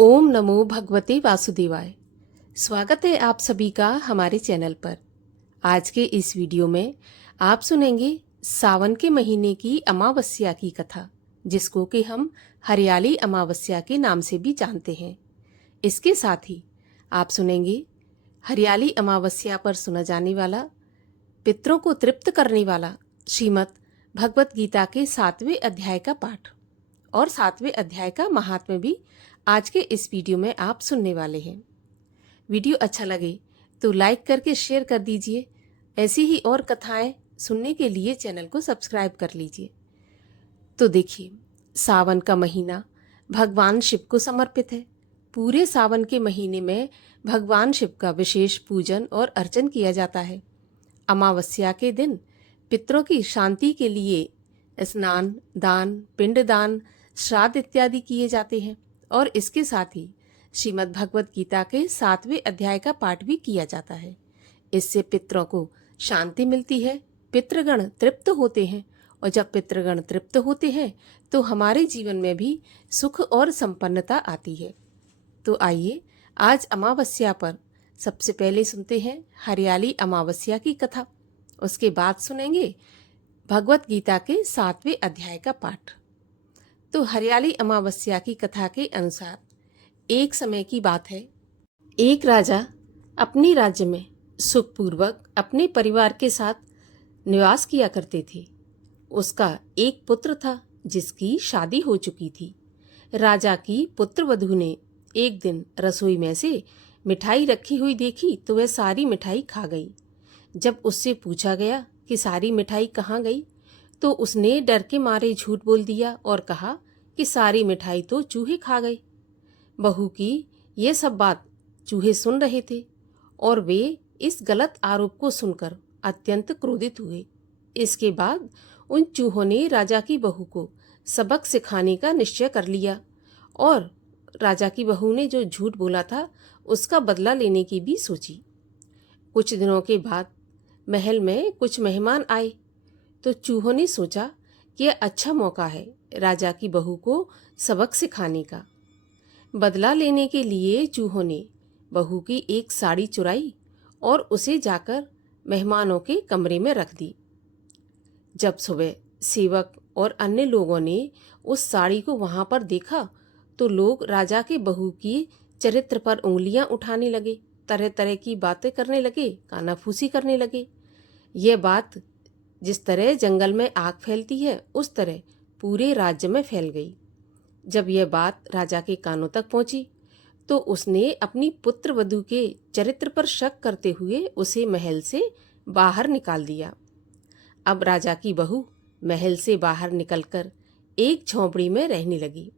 ओम नमो भगवते वासुदेवाय। स्वागत है आप सभी का हमारे चैनल पर। आज के इस वीडियो में आप सुनेंगे सावन के महीने की अमावस्या की कथा, जिसको कि हम हरियाली अमावस्या के नाम से भी जानते हैं। इसके साथ ही आप सुनेंगे हरियाली अमावस्या पर सुना जाने वाला, पितरों को तृप्त करने वाला श्रीमद् भगवत गीता के 7वें अध्याय का पाठ और 7वें अध्याय का महात्म्य भी आज के इस वीडियो में आप सुनने वाले हैं। वीडियो अच्छा लगे तो लाइक करके शेयर कर दीजिए। ऐसी ही और कथाएं सुनने के लिए चैनल को सब्सक्राइब कर लीजिए। तो देखिए, सावन का महीना भगवान शिव को समर्पित है। पूरे सावन के महीने में भगवान शिव का विशेष पूजन और अर्चन किया जाता है। अमावस्या के दिन पितरों की शांति के लिए स्नान, दान, पिंडदान, श्राद्ध इत्यादि किए जाते हैं और इसके साथ ही श्रीमद् भगवत गीता के 7वें अध्याय का पाठ भी किया जाता है। इससे पितरों को शांति मिलती है, पितृगण तृप्त होते हैं और जब पितृगण तृप्त होते हैं तो हमारे जीवन में भी सुख और संपन्नता आती है। तो आइए आज अमावस्या पर सबसे पहले सुनते हैं हरियाली अमावस्या की कथा। उसके बाद सुनेंगे भगवत गीता के 7वें अध्याय का पाठ। तो हरियाली अमावस्या की कथा के अनुसार एक समय की बात है। एक राजा अपने राज्य में सुखपूर्वक अपने परिवार के साथ निवास किया करते थे। उसका एक पुत्र था जिसकी शादी हो चुकी थी। राजा की पुत्रवधू ने एक दिन रसोई में से मिठाई रखी हुई देखी तो वह सारी मिठाई खा गई। जब उससे पूछा गया कि सारी मिठाई कहाँ गई तो उसने डर के मारे झूठ बोल दिया और कहा कि सारी मिठाई तो चूहे खा गए। बहू की ये सब बात चूहे सुन रहे थे और वे इस गलत आरोप को सुनकर अत्यंत क्रोधित हुए। इसके बाद उन चूहों ने राजा की बहू को सबक सिखाने का निश्चय कर लिया और राजा की बहू ने जो झूठ बोला था उसका बदला लेने की भी सोची। कुछ दिनों के बाद महल में कुछ मेहमान आए तो चूहों ने सोचा कि यह अच्छा मौका है राजा की बहू को सबक सिखाने का। बदला लेने के लिए चूहों ने बहू की एक साड़ी चुराई और उसे जाकर मेहमानों के कमरे में रख दी। जब सुबह सेवक और अन्य लोगों ने उस साड़ी को वहां पर देखा तो लोग राजा के बहू की चरित्र पर उंगलियां उठाने लगे, तरह तरह की बातें करने लगे, कानाफूसी करने लगे। यह बात जिस तरह जंगल में आग फैलती है उस तरह पूरे राज्य में फैल गई। जब यह बात राजा के कानों तक पहुंची तो उसने अपनी पुत्रवधू के चरित्र पर शक करते हुए उसे महल से बाहर निकाल दिया। अब राजा की बहू महल से बाहर निकलकर एक झोंपड़ी में रहने लगी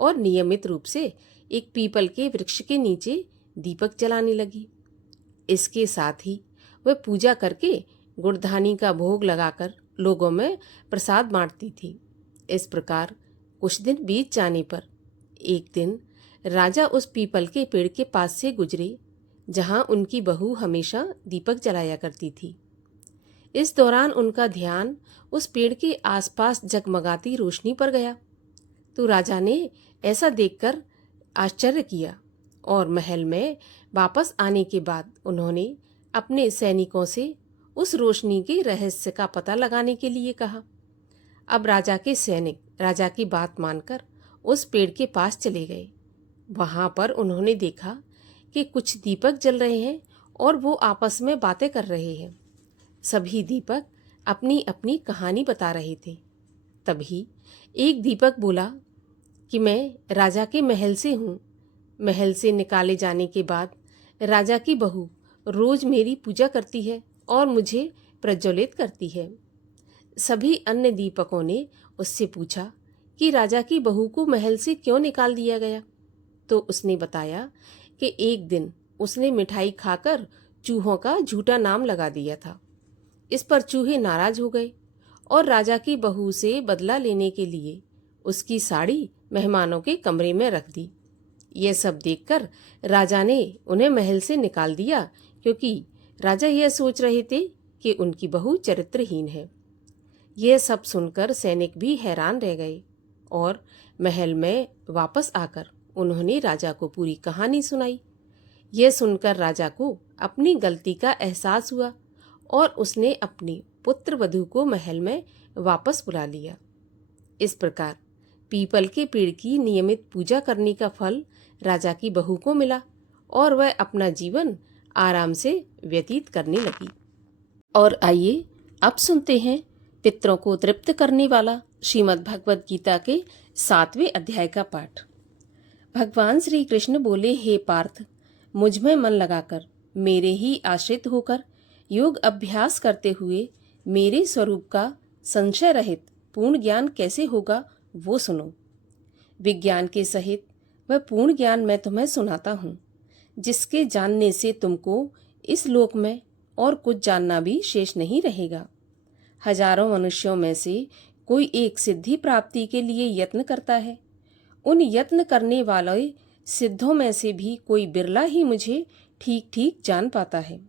और नियमित रूप से एक पीपल के वृक्ष के नीचे दीपक जलाने लगी। इसके साथ ही वह पूजा करके गुड़धानी का भोग लगाकर लोगों में प्रसाद बांटती थी। इस प्रकार कुछ दिन बीत जाने पर एक दिन राजा उस पीपल के पेड़ के पास से गुजरे जहां उनकी बहू हमेशा दीपक जलाया करती थी। इस दौरान उनका ध्यान उस पेड़ के आसपास जगमगाती रोशनी पर गया तो राजा ने ऐसा देखकर आश्चर्य किया और महल में वापस आने के बाद उन्होंने अपने सैनिकों से उस रोशनी के रहस्य का पता लगाने के लिए कहा। अब राजा के सैनिक राजा की बात मानकर उस पेड़ के पास चले गए। वहां पर उन्होंने देखा कि कुछ दीपक जल रहे हैं और वो आपस में बातें कर रहे हैं। सभी दीपक अपनी अपनी कहानी बता रहे थे। तभी एक दीपक बोला कि मैं राजा के महल से हूँ। महल से निकाले जाने के बाद राजा की बहू रोज मेरी पूजा करती है और मुझे प्रज्वलित करती है। सभी अन्य दीपकों ने उससे पूछा कि राजा की बहू को महल से क्यों निकाल दिया गया तो उसने बताया कि एक दिन उसने मिठाई खाकर चूहों का झूठा नाम लगा दिया था। इस पर चूहे नाराज हो गए और राजा की बहू से बदला लेने के लिए उसकी साड़ी मेहमानों के कमरे में रख दी। यह सब देखकर राजा ने उन्हें महल से निकाल दिया क्योंकि राजा यह सोच रहे थे कि उनकी बहू चरित्रहीन है। यह सब सुनकर सैनिक भी हैरान रह गए और महल में वापस आकर उन्होंने राजा को पूरी कहानी सुनाई। यह सुनकर राजा को अपनी गलती का एहसास हुआ और उसने अपनी पुत्र वधू को महल में वापस बुला लिया। इस प्रकार पीपल के पेड़ की नियमित पूजा करने का फल राजा की बहू को मिला और वह अपना जीवन आराम से व्यतीत करने लगी। और आइए अब सुनते हैं पितरों को तृप्त करने वाला श्रीमद् भगवद गीता के 7वें अध्याय का पाठ। भगवान श्री कृष्ण बोले, हे पार्थ, मुझ में मन लगाकर मेरे ही आश्रित होकर योग अभ्यास करते हुए मेरे स्वरूप का संशय रहित पूर्ण ज्ञान कैसे होगा वो सुनो। विज्ञान के सहित वह पूर्ण ज्ञान मैं तुम्हें सुनाता हूँ, जिसके जानने से तुमको इस लोक में और कुछ जानना भी शेष नहीं रहेगा। हजारों मनुष्यों में से कोई एक सिद्धि प्राप्ति के लिए यत्न करता है। उन यत्न करने वाले सिद्धों में से भी कोई बिरला ही मुझे ठीक ठीक जान पाता है।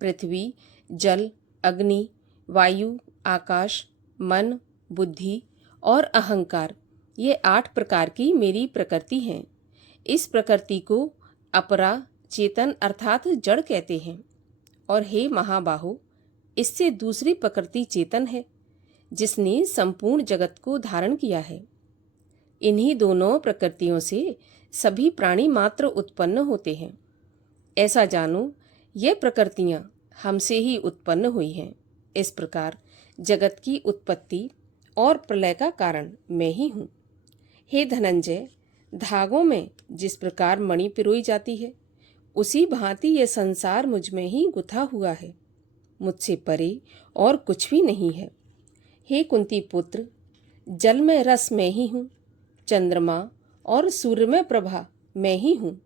पृथ्वी, जल, अग्नि, वायु, आकाश, मन, बुद्धि और अहंकार, ये 8 प्रकार की मेरी प्रकृति हैं। इस प्रकृति को अपरा चेतन अर्थात जड़ कहते हैं। और हे महाबाहो, इससे दूसरी प्रकृति चेतन है, जिसने संपूर्ण जगत को धारण किया है। इन्हीं दोनों प्रकृतियों से सभी प्राणी मात्र उत्पन्न होते हैं। ऐसा जानो, ये प्रकृतियां हमसे ही उत्पन्न हुई हैं। इस प्रकार जगत की उत्पत्ति और प्रलय का कारण मैं ही हूँ। हे धनंजय, धागों में जिस प्रकार मणि पिरोई जाती है, उसी भांति ये संसार मुझ में ही गुथा हुआ है। मुझसे परे और कुछ भी नहीं है। हे कुंती पुत्र, जल में रस मैं ही हूँ, चंद्रमा और सूर्य में प्रभा मैं ही हूँ,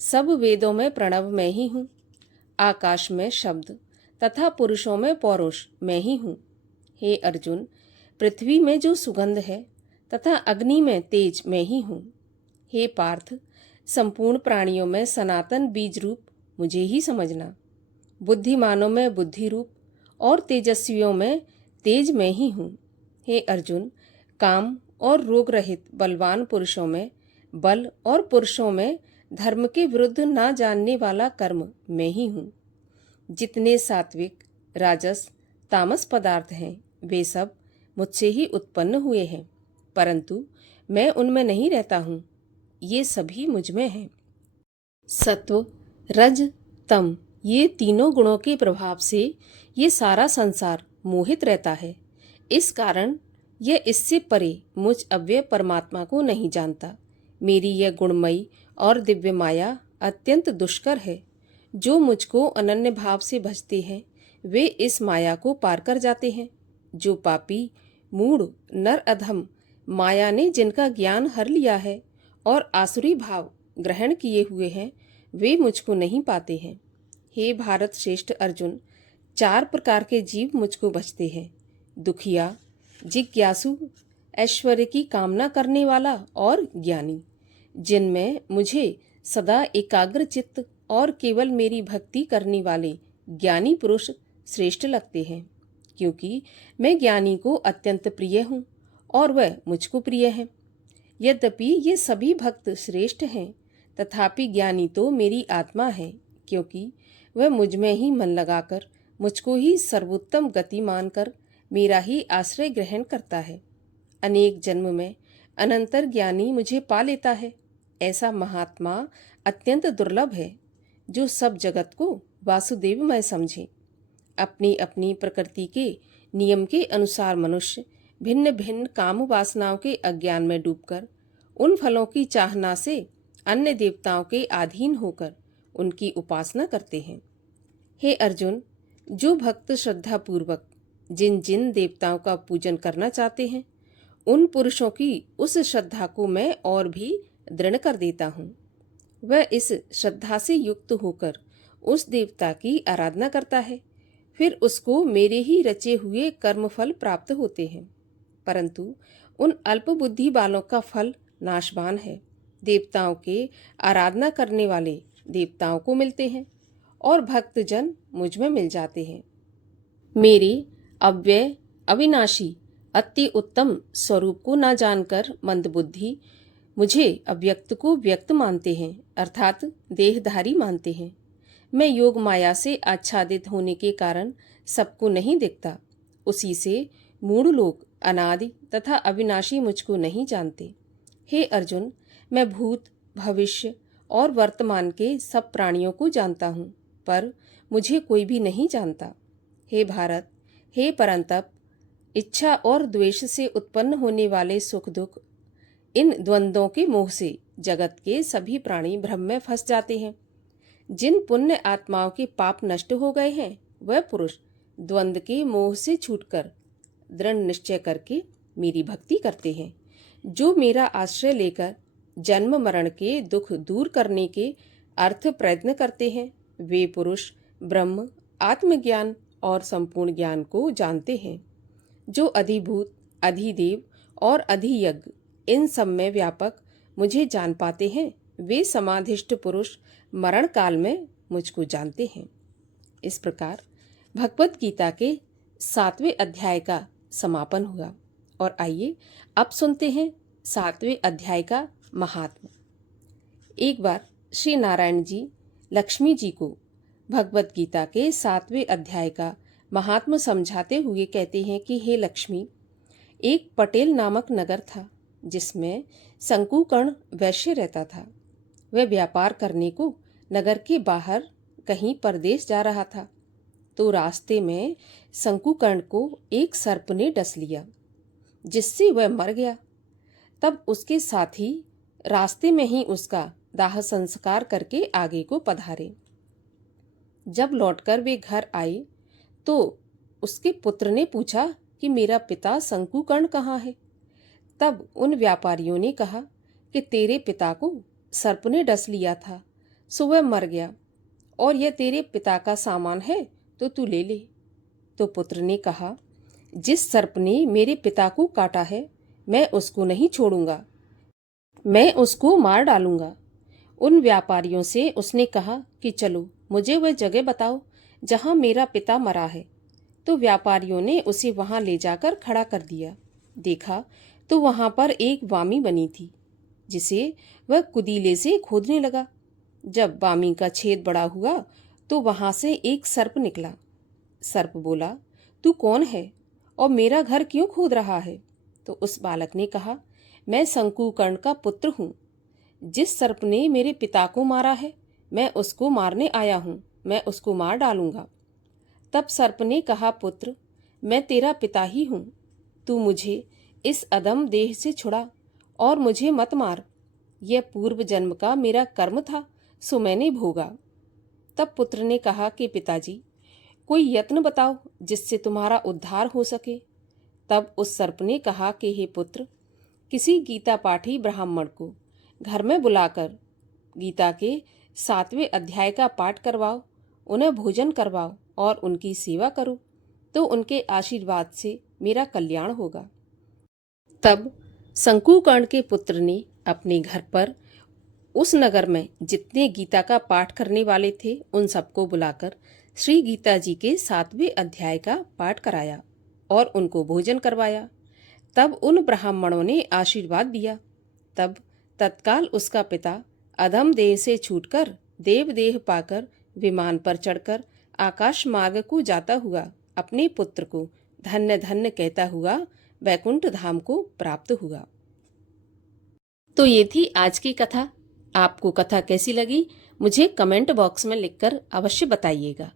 सब वेदों में प्रणव मैं ही हूँ, आकाश में शब्द तथा पुरुषों में पौरुष मैं ही हूँ। हे अर्जुन, पृथ्वी में जो सुगंध है तथा अग्नि में तेज मैं ही हूँ। हे पार्थ, संपूर्ण प्राणियों में सनातन बीज रूप मुझे ही समझना। बुद्धिमानों में बुद्धि रूप और तेजस्वियों में तेज मैं ही हूँ। हे अर्जुन, काम और रोग रहित बलवान पुरुषों में बल और पुरुषों में धर्म के विरुद्ध ना जानने वाला कर्म मैं ही हूँ। जितने सात्विक, राजस, तामस पदार्थ हैं, वे सब मुझसे ही उत्पन्न हुए हैं, परंतु मैं उनमें नहीं रहता हूँ। ये सभी मुझ में हैं। सत्व, रज, तम, ये तीनों गुणों के प्रभाव से ये सारा संसार मोहित रहता है। इस कारण यह इससे परे मुझ अव्यय परमात्मा को नहीं जानता। मेरी यह गुणमयी और दिव्य माया अत्यंत दुष्कर है। जो मुझको अनन्य भाव से भजते हैं, वे इस माया को पार कर जाते हैं। जो पापी, मूढ़, नर अधम माया ने जिनका ज्ञान हर लिया है और आसुरी भाव ग्रहण किए हुए हैं, वे मुझको नहीं पाते हैं। हे भारत श्रेष्ठ अर्जुन, 4 प्रकार के जीव मुझको भजते हैं: दुखिया, जिज्ञासु, ऐश्वर्य की कामना करने वाला और ज्ञानी। जिनमें मुझे सदा एकाग्र चित्त और केवल मेरी भक्ति करने वाले ज्ञानी पुरुष श्रेष्ठ लगते हैं, क्योंकि मैं ज्ञानी को अत्यंत प्रिय हूँ और वह मुझको प्रिय है। यद्यपि ये सभी भक्त श्रेष्ठ हैं, तथापि ज्ञानी तो मेरी आत्मा है, क्योंकि वह मुझ में ही मन लगाकर मुझको ही सर्वोत्तम गति मानकर मेरा ही आश्रय ग्रहण करता है। अनेक जन्म में अनंतर ज्ञानी मुझे पा लेता है। ऐसा महात्मा अत्यंत दुर्लभ है, जो सब जगत को वासुदेवमय समझे। अपनी अपनी प्रकृति के नियम के अनुसार मनुष्य भिन्न भिन्न काम वासनाओं के अज्ञान में डूबकर उन फलों की चाहना से अन्य देवताओं के अधीन होकर उनकी उपासना करते हैं। हे अर्जुन, जो भक्त श्रद्धा पूर्वक जिन जिन देवताओं का पूजन करना चाहते हैं, उन पुरुषों की उस श्रद्धा को मैं और भी दृढ़ कर देता हूँ। वह इस श्रद्धा से युक्त होकर उस देवता की आराधना करता है, फिर उसको मेरे ही रचे हुए कर्मफल प्राप्त होते हैं। परंतु उन अल्प बुद्धि वालों का फल नाशवान है। देवताओं के आराधना करने वाले देवताओं को मिलते हैं और भक्तजन मुझ में मिल जाते हैं। मेरे अव्यय, अविनाशी, अति उत्तम स्वरूप को न जानकर मंदबुद्धि मुझे अव्यक्त को व्यक्त मानते हैं, अर्थात देहधारी मानते हैं। मैं योग माया से आच्छादित होने के कारण सबको नहीं देखता। उसी से मूढ़ लोग अनादि तथा अविनाशी मुझको नहीं जानते। हे अर्जुन, मैं भूत, भविष्य और वर्तमान के सब प्राणियों को जानता हूँ, पर मुझे कोई भी नहीं जानता। हे भारत, हे परंतप, इच्छा और द्वेष से उत्पन्न होने वाले सुख दुख, इन द्वंद्वों के मोह से जगत के सभी प्राणी भ्रम में फंस जाते हैं। जिन पुण्य आत्माओं के पाप नष्ट हो गए हैं, वह पुरुष द्वंद्व के मोह से छूटकर दृढ़ निश्चय करके मेरी भक्ति करते हैं। जो मेरा आश्रय लेकर जन्म मरण के दुख दूर करने के अर्थ प्रयत्न करते हैं, वे पुरुष ब्रह्म, आत्मज्ञान और संपूर्ण ज्ञान को जानते हैं। जो अधिभूत, अधिदेव और अधियज्ञ इन सब में व्यापक मुझे जान पाते हैं, वे समाधिष्ठ पुरुष मरण काल में मुझको जानते हैं। इस प्रकार भगवत गीता के 7वें अध्याय का समापन हुआ। और आइए अब सुनते हैं 7वें अध्याय का महात्म्य। एक बार श्री नारायण जी लक्ष्मी जी को भगवत गीता के 7वें अध्याय का महात्म्य समझाते हुए कहते हैं कि हे लक्ष्मी, एक पटेल नामक नगर था जिसमें शंकुकर्ण वैश्य रहता था। वह व्यापार करने को नगर के बाहर कहीं परदेश जा रहा था, तो रास्ते में शंकुकर्ण को एक सर्प ने डस लिया, जिससे वह मर गया। तब उसके साथी रास्ते में ही उसका दाह संस्कार करके आगे को पधारे। जब लौटकर वे घर आए तो उसके पुत्र ने पूछा कि मेरा पिता शंकुकर्ण कहाँ है। तब उन व्यापारियों ने कहा कि तेरे पिता को सर्प ने डस लिया था, सो वह मर गया, और यह तेरे पिता का सामान है तो तू ले ले। तो पुत्र ने कहा, जिस सर्प ने मेरे पिता को काटा है, मैं उसको नहीं छोड़ूंगा, मैं उसको मार डालूंगा। उन व्यापारियों से उसने कहा कि चलो मुझे वह जगह बताओ जहां मेरा पिता मरा है। तो व्यापारियों ने उसे वहां ले जाकर खड़ा कर दिया। देखा तो वहां पर एक वामी बनी थी, जिसे वह कुदीले से खोदने लगा। जब वामी का छेद बड़ा हुआ तो वहां से एक सर्प निकला। सर्प बोला, तू कौन है और मेरा घर क्यों खोद रहा है? तो उस बालक ने कहा, मैं शंकुकर्ण का पुत्र हूँ। जिस सर्प ने मेरे पिता को मारा है, मैं उसको मारने आया हूँ, मैं उसको मार डालूंगा। तब सर्प ने कहा, पुत्र, मैं तेरा पिता ही हूँ, तू मुझे इस अधम देह से छुड़ा और मुझे मत मार। यह पूर्व जन्म का मेरा कर्म था, सो मैंने भोगा। तब पुत्र ने कहा कि पिताजी, कोई यत्न बताओ जिससे तुम्हारा उद्धार हो सके। तब उस सर्प ने कहा कि हे पुत्र, किसी गीता पाठी ब्राह्मण को घर में बुलाकर गीता के 7वें अध्याय का पाठ करवाओ, उन्हें भोजन करवाओ और उनकी सेवा करो, तो उनके आशीर्वाद से मेरा कल्याण होगा। तब शंकुकर्ण के पुत्र ने अपने घर पर उस नगर में जितने गीता का पाठ करने वाले थे, उन सबको बुलाकर श्री गीता जी के 7वें अध्याय का पाठ कराया और उनको भोजन करवाया। तब उन ब्राह्मणों ने आशीर्वाद दिया। तब तत्काल उसका पिता अधम देह से छूटकर देव देह पाकर विमान पर चढ़कर आकाश मार्ग को जाता हुआ अपने पुत्र को धन्य धन्य कहता हुआ वैकुंठ धाम को प्राप्त हुआ। तो ये थी आज की कथा। आपको कथा कैसी लगी मुझे कमेंट बॉक्स में लिखकर अवश्य बताइएगा।